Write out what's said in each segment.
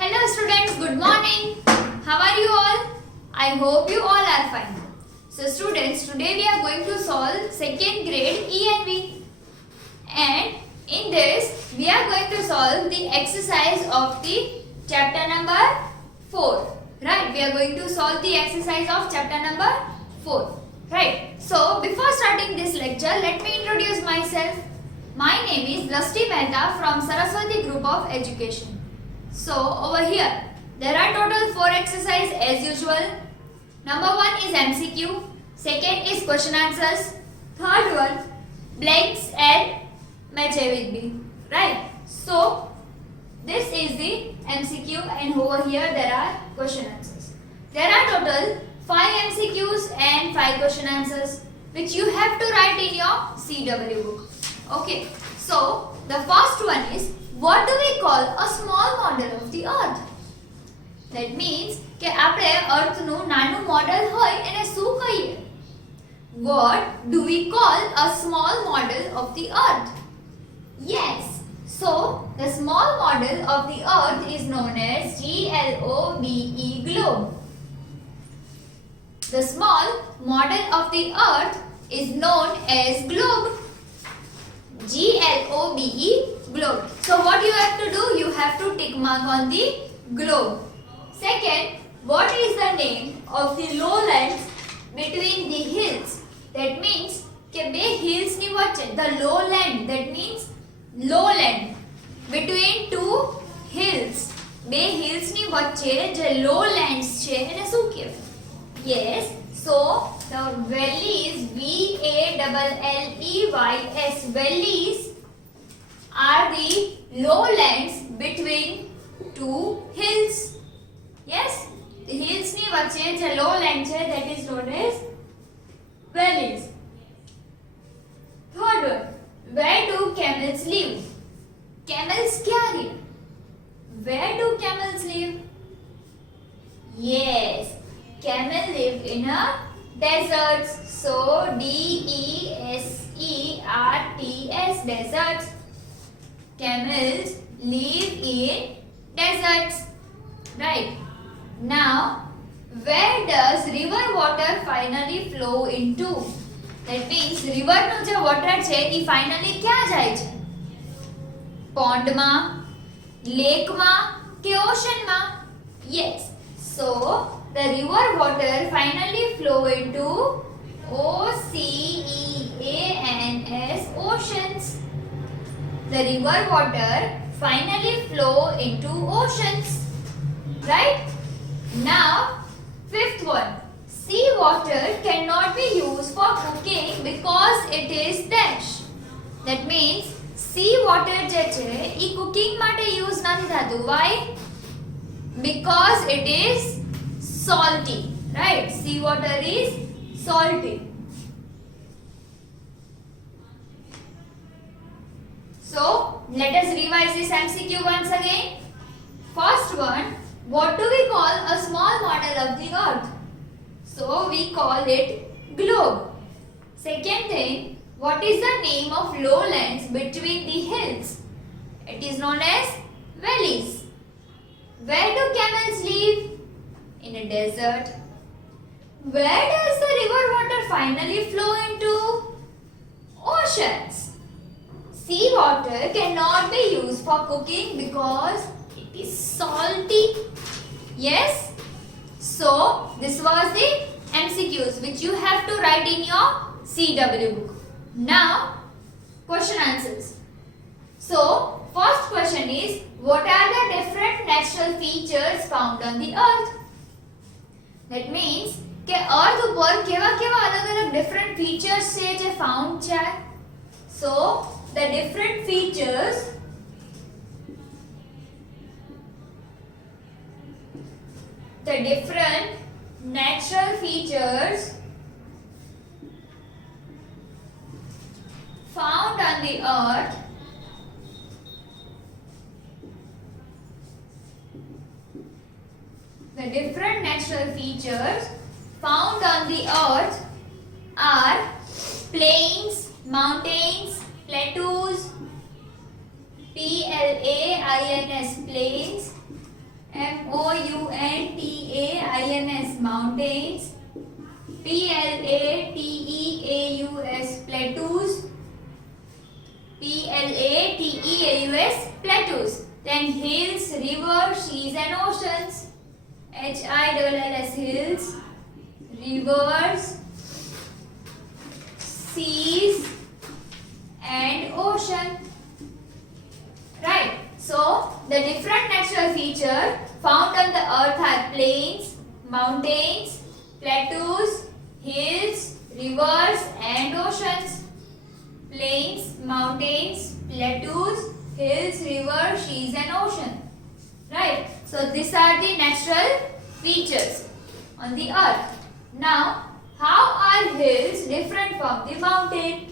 Hello students, good morning. How are you all? I hope you all are fine. So students, today we are going to solve second grade ENV. And in this, we are going to solve the exercise of the chapter number 4. Right? We are going to solve the exercise of chapter number 4. Right? So before starting this lecture, let me introduce myself. My name is Lusty Mehta from Saraswati Group of Education. So over here, there are total 4 exercises as usual. Number 1 is MCQ. Second is question answers. Third one, blanks and match A with B. Right? So this is the MCQ and over here there are question answers. There are total 5 MCQs and 5 question answers which you have to write in your CW book. Okay, so the first one is, what do we call a small model of the earth? That means કે આપણે earth નું નાનું model હોય એને શું કહીએ? What do we call a small model of the earth? Yes, so the small model of the earth is known as GLOBE, globe. The small model of the earth is known as globe. GLOBE, globe. So what you have to do? You have to tick mark on the globe. Second, what is the name of the lowlands between the hills? That means કે બે hills ની વચ્ચે, the lowland, that means lowland between two hills. બે hills ની વચ્ચે જે lowlands છે એને શું કહેવાય? Yes, so the valleys, VALLEYS, valleys are the lowlands between two hills. Yes, the hills ની વચ્ચે જે lowland છે that is known as valleys. Third one, where do camels live? Camels kya live? Where do camels live? Yes, camel live in a deserts. So DESERTS, deserts. Camels live in deserts. Right. Now, where does river water finally flow into? That means river નો જે water છે એ finally ક્યાં જાય છે? Pond માં, lake માં કે ocean માં? Yes. So the river water finally flow into OCEANS, oceans. The river water finally flow into oceans. Right? Now, fifth one. Sea water cannot be used for cooking because it is dash. That means sea water જે છે ઈ cooking માટે use નથી થતું. Why? Because it is salty. Right? Sea water is salty. So, let us revise this MCQ once again. First one, what do we call a small model of the earth? So we call it globe. Second thing, what is the name of lowlands between the hills? It is known as valleys. Where do camels live? In a desert. Where does the river water finally flow into? Oceans. Sea water cannot be used for cooking because it is salty. Yes? So, this was the MCQs which you have to write in your CW book. Now, question answers. So, first question is, what are the different natural features found on the earth? That means કે earth ઉપર કેવા કેવા અલગ-અલગ different features છે જે found છે. So, the different features natural features found on the earth the different natural features found on the earth are plains, mountains, plateaus, PLAINS, plains, mountains, mountains. plateaus, plateaus. plateaus, plateaus. Then hills, rivers, seas and oceans. hills, hills, rivers, seas and ocean. Right. So the different natural features found on the earth are plains, mountains, plateaus, hills, rivers and oceans. Plains, mountains, plateaus, hills, rivers, seas and ocean. Right. So these are the natural features on the earth. Now, how are hills different from the mountain?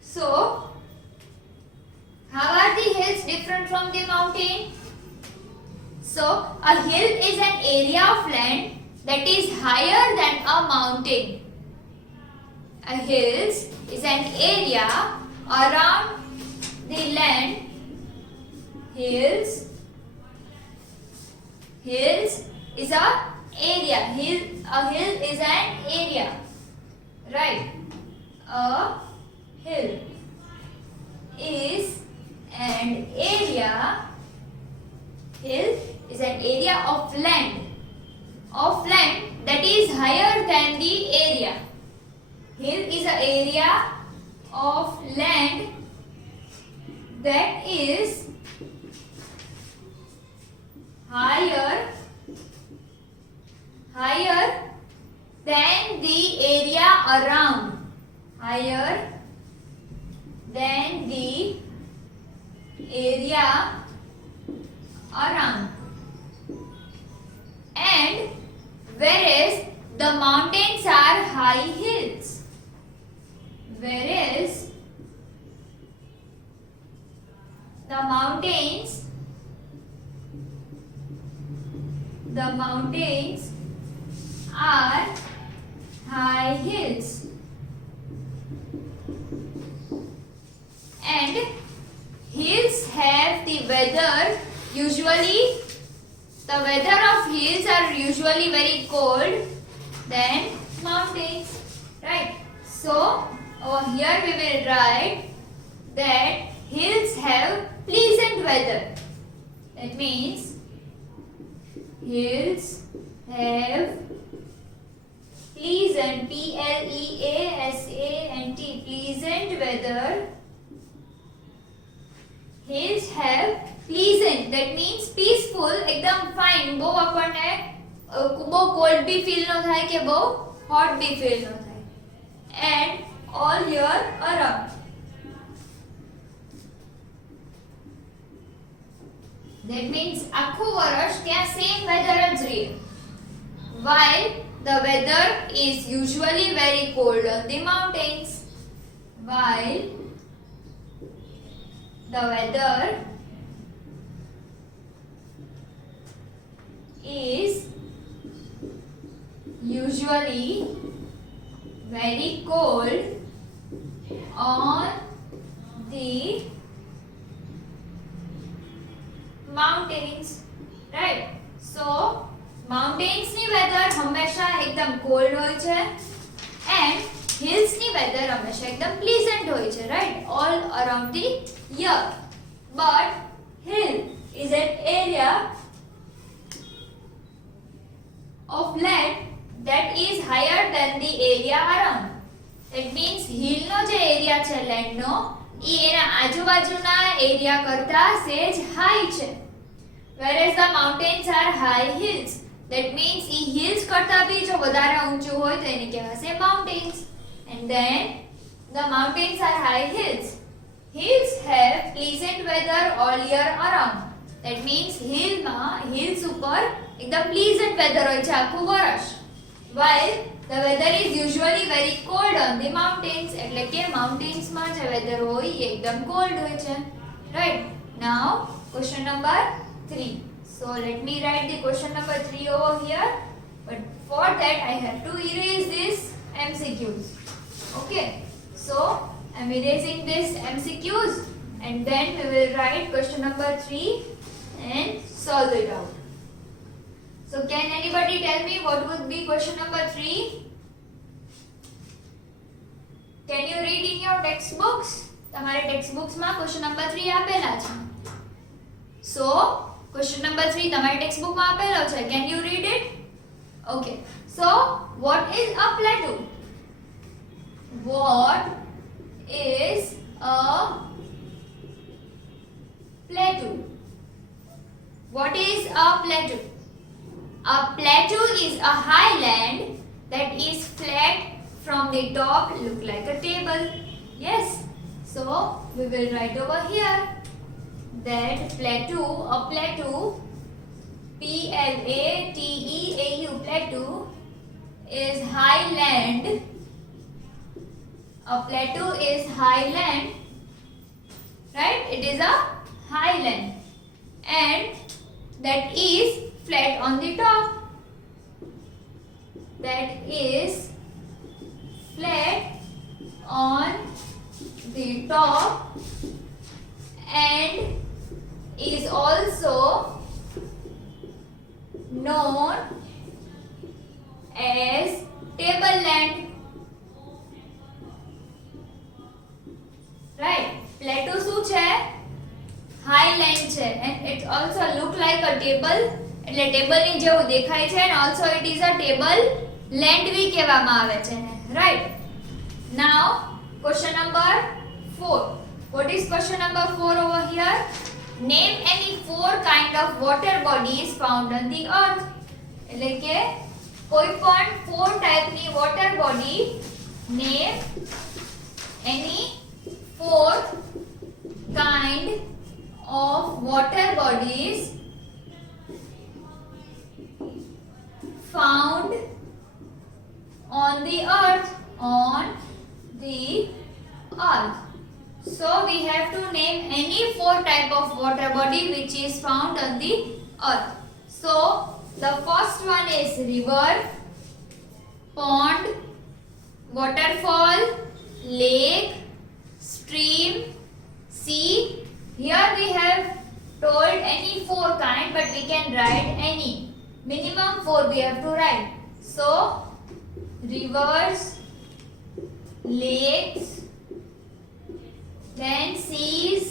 So, how are the hills different from the mountain? So, a hill is an area of land that is higher than a mountain. A hills is an area around the land. Hills is a area. A hill is an area. Right. A hill is an area. Hill is an area of land that is higher than the area. Hill is an area of land that is higher than the area around. Higher than the area around. And whereas the mountains are high hills. Whereas the mountains are high hills. And hills have the weather of hills are usually very cold than mountains. Right. So over here we will write that hills have pleasant weather. That means hills have pleasant, pleasant, pleasant weather. Hills have pleasant, that means peaceful, एकदम fine. બહુ આપણને બહુ cold भी feel ન થાય કે બહુ hot भी feel ન થાય. And all year around. That means આખું વર્ષ ત્યાં same weather જ રહે. While the weather is usually very cold on the mountains. While the weather is usually very cold on the mountains. Right. So mountains ની weather હંમેશા એકદમ cold હોય છે and hills ની weather હંમેશા એકદમ pleasant હોય છે. Right. All around the year. But hill is an area of land that is higher than the area around. That means hill નો જે એરિયા છે land નો ઈ એના આજુબાજુના એરિયા કરતા સેજ high છે. Whereas the mountains are high hills. That means E hills કરતા બી જો વધારે ઊંચું હોય તો એને કહેવાશે mountains. And then the mountains are high hills. Hills have pleasant weather all year around. That means hills ઉપર એકદમ pleasant weather હોય છે આખું વર્ષ. While the weather is usually very cold on the mountains. એટલે કે mountains માં જે weather હોય એ એકદમ cold હોય છે. Right. Now question number 3. So let me write the question number 3 over here. But for that I have to erase this MCQs. Okay. So I am erasing this MCQs and then we will write question number 3 and solve it out. So can anybody tell me what would be question number 3? Can you read in your textbooks? તમારે text books માં question number 3 આપેલા છે. So question number 3 તમારી text book માં આપેલો છે. Can you read it? Okay. So what is a plateau? What is a plateau? What is a plateau? A plateau is a highland that is flat from the top, look like a table. Yes. So we will write over here that plateau, a plateau, P-L-A-T-E-A-U, plateau is highland. A plateau is highland, right? It is a highland and that is flat on the top. That is flat on the top and is also known as tableland. Right? Plateau શું છે? Highland છે and it also look like a table. એટલે table ની જેવું દેખાય છે and also it is a table land भी કહેવામાં આવે છે. Right? Now question number 4. What is question number 4 over here? Name any 4 kind of water bodies found on the earth. એટલે કે કોઈ પણ 4 type ની water body, name any 4 kind of water bodies found on the earth. So we have to name any 4 type of water body which is found on the earth. So the first one is river, pond, waterfall, lake, stream, sea. Here we have told any 4 kind, but we can write any. Minimum 4 we have to write. So rivers, lakes, then seas,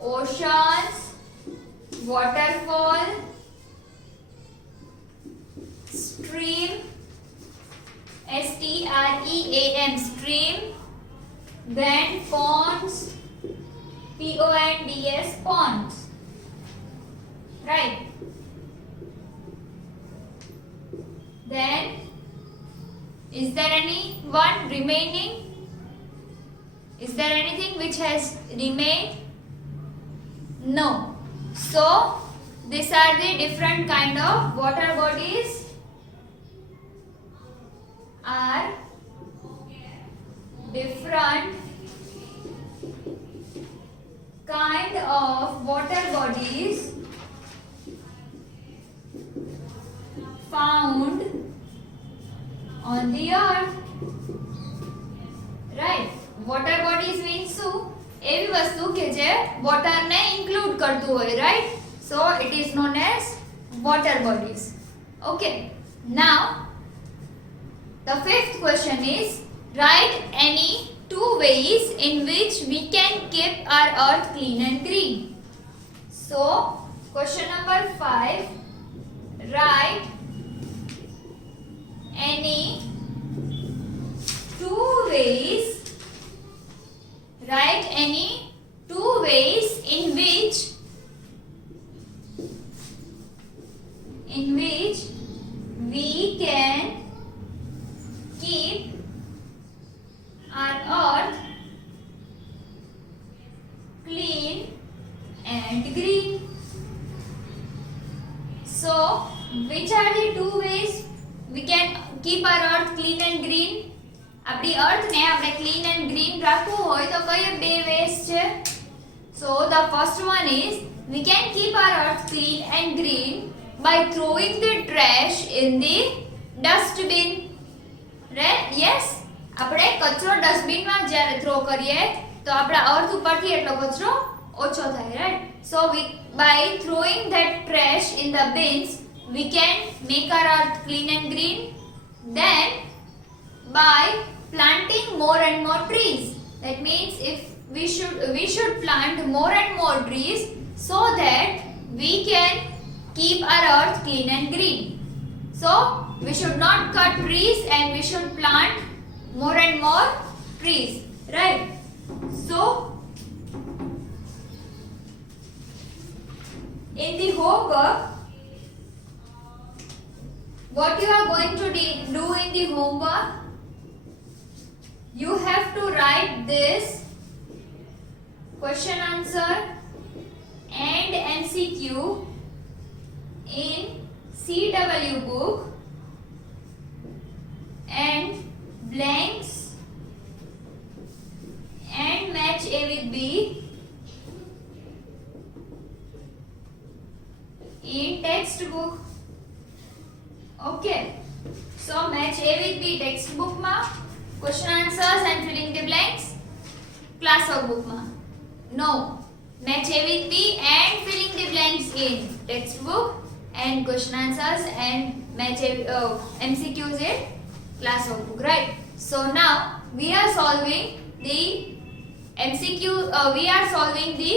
oceans, waterfall, stream, S-T-R-E-A-M, stream, then ponds, P-O-N-D-S, ponds. Right? Then is there any one remaining? Is there anything which has remained? No. So these are the different kind of water bodies are different kind of water bodies found on the earth. Right? Water bodies means શું? એવી વસ્તુ કે જે water ને include કરતું હોય, right? So it is known as water bodies. Okay. Now the 5th question is write any 2 ways in which we can keep our earth clean and green. So question number 5, write any 2 ways, write any 2 ways in which we can keep our earth clean and green. So which are the 2 ways we can keep our earth clean and green? આપણી અર્થ ને આપણે clean and green રાખવું હોય તો કઈ 2 ways છે? So the first one is we can keep our earth clean and green by throwing the trash in the dustbin. Right? Yes, આપણે કચરો ડસ્ટબિનમાં જ્યારે થ્રો કરીએ તો આપણા અર્થ ઉપરથી એટલો કચરો ઓછો થાય, right? So by throwing that trash in the bins we can make our earth clean and green. Then by planting more and more trees, that means if we should plant more and more trees so that we can keep our earth clean and green. So we should not cut trees and we should plant more and more trees, right? So in the homework, what you are going to do in the homework, you have to write this question answer and MCQ in CW book and blanks and match A with B in textbook. Okay, so match A with B textbook ma, question answers and filling the blanks classwork book ma. No, match A with B and filling the blanks in textbook and question answers and match MCQs in classwork book, right? So now we are solving the MCQ, we are solving the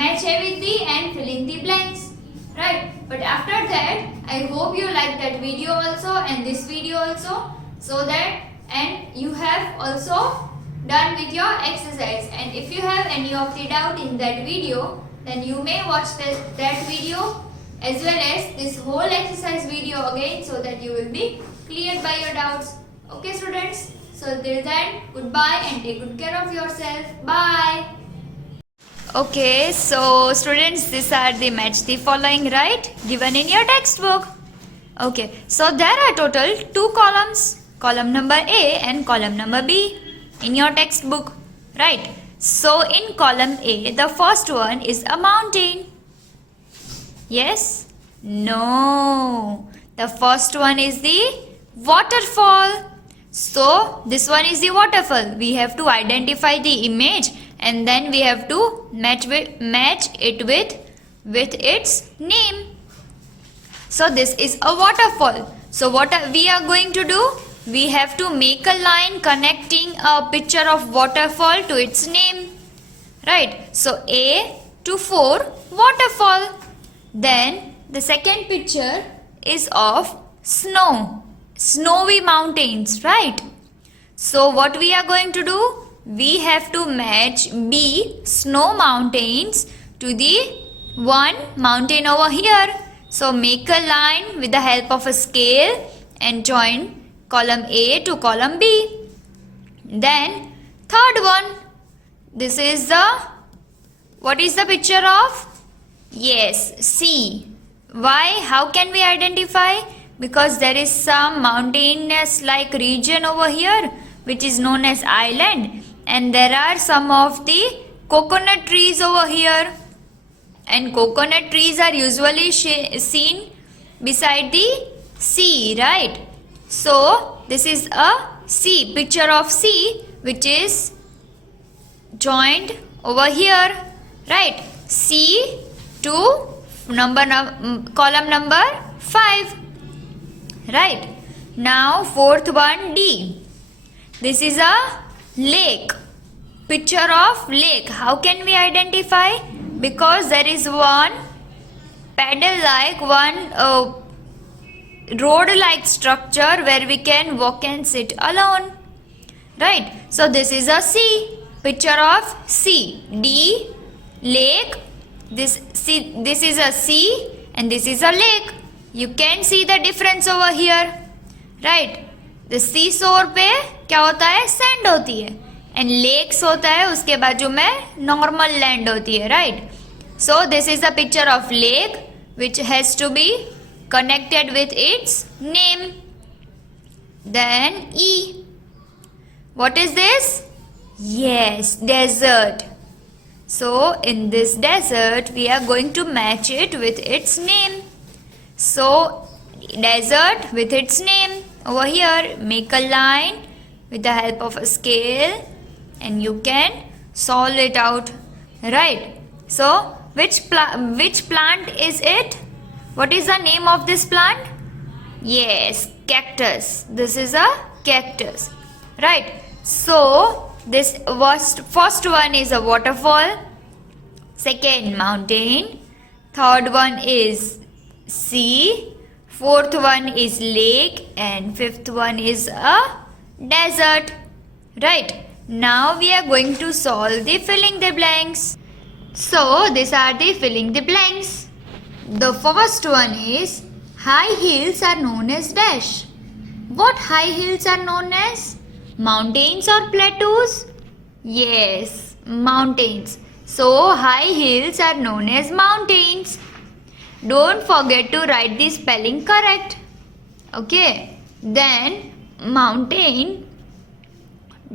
match A with B and filling the blanks, right? But after that, I hope you like that video also and this video also, so that and you have also done with your exercise. And if you have any of the doubt in that video, then you may watch that video as well as this whole exercise video again, so that you will be cleared by your doubts. Okay students, so till then, goodbye and take good care of yourself. Bye. Okay, so students, these are the match the following, right, given in your textbook. Okay, so there are total 2 columns, column number A and column number B in your textbook, right? So in column A, the first one is a mountain. Yes? No. The first one is the waterfall. So this one is the waterfall. We have to identify the image and then we have to match it with its name. So this is a waterfall. So what we are going to do? We have to make a line connecting a picture of waterfall to its name, right? So A to 4 waterfall. Then the second picture is of snow, snowy mountains, right? So what we are going to do? We have to match B, snow mountains, to the one mountain over here. So make a line with the help of a scale and join column A to column B. Then third one, this is the, what is the picture of? Yes, sea. Why? How can we identify? Because there is some mountainous like region over here which is known as island, and there are some of the coconut trees over here, and coconut trees are usually seen beside the sea, right? So this is a sea, picture of sea, which is joined over here, right? C to column number 5, right? Now fourth one, D. This is a lake, picture of lake. How can we identify? Because there is one paddle like, one road like structure where we can walk and sit alone, right? So this is a sea, picture of sea. D, lake. This is a sea and this is a lake. You can see the difference over here, right? The seashore पे क्या होता है? Sand होती है, and lakes होता है उसके बाजू में नॉर्मल लैंड होती है, right? So this is the picture of lake which has to be connected with its name. Then E. What is this? Yes, desert. So in this desert we are going to match it with its name. So desert with its name. Over here make a line with the help of a scale and you can Solve it out. Right. So, which plant is it? What is the name of this plant? Yes, cactus. This is a cactus. Right. So, this first one is a waterfall. Second, mountain. Third one is sea. Fourth one is lake. And fifth one is a desert. Right. Now we are going to solve the filling the blanks. So, these are the filling the blanks. The first one is high hills are known as dash. What high hills are known as? Mountains or plateaus? Yes, mountains. So, high hills are known as mountains. Don't forget to write the spelling correct. Okay. Then, mountain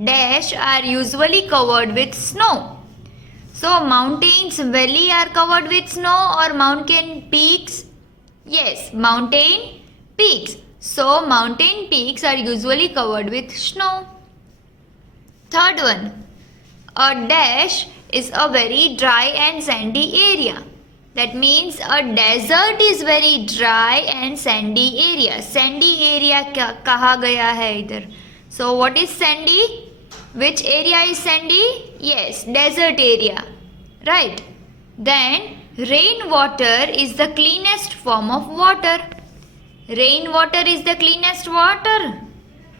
dash are usually covered with snow. So, mountains valley are covered with snow or mountain peaks? Yes, mountain peaks. So, mountain peaks are usually covered with snow. Third one, a dash is a very dry and sandy area. That means a desert is very dry and sandy area. Sandy area kaha gaya hai idhar. So, what is sandy? Which area is sandy? Yes, desert area. Right. Then, rainwater is the cleanest form of water. Rainwater is the cleanest water.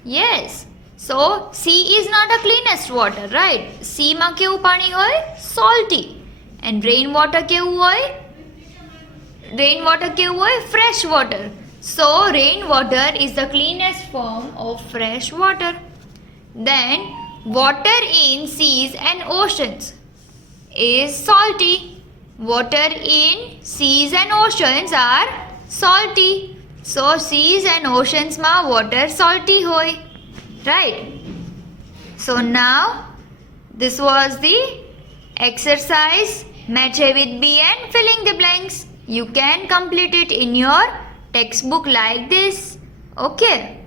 Yes. So, sea is not a cleanest water, right? Sea ma kevu pani hoy? Salty. And rainwater kevu hoy? Rainwater kevu hoy? Fresh water. So, rainwater is the cleanest form of fresh water. Then, water in seas and oceans is salty. Water in seas and oceans are salty. So, seas and oceans ma water salty hoy. Right. So, now this was the exercise match hai with B and filling the blanks. You can complete it in your textbook like this. Okay.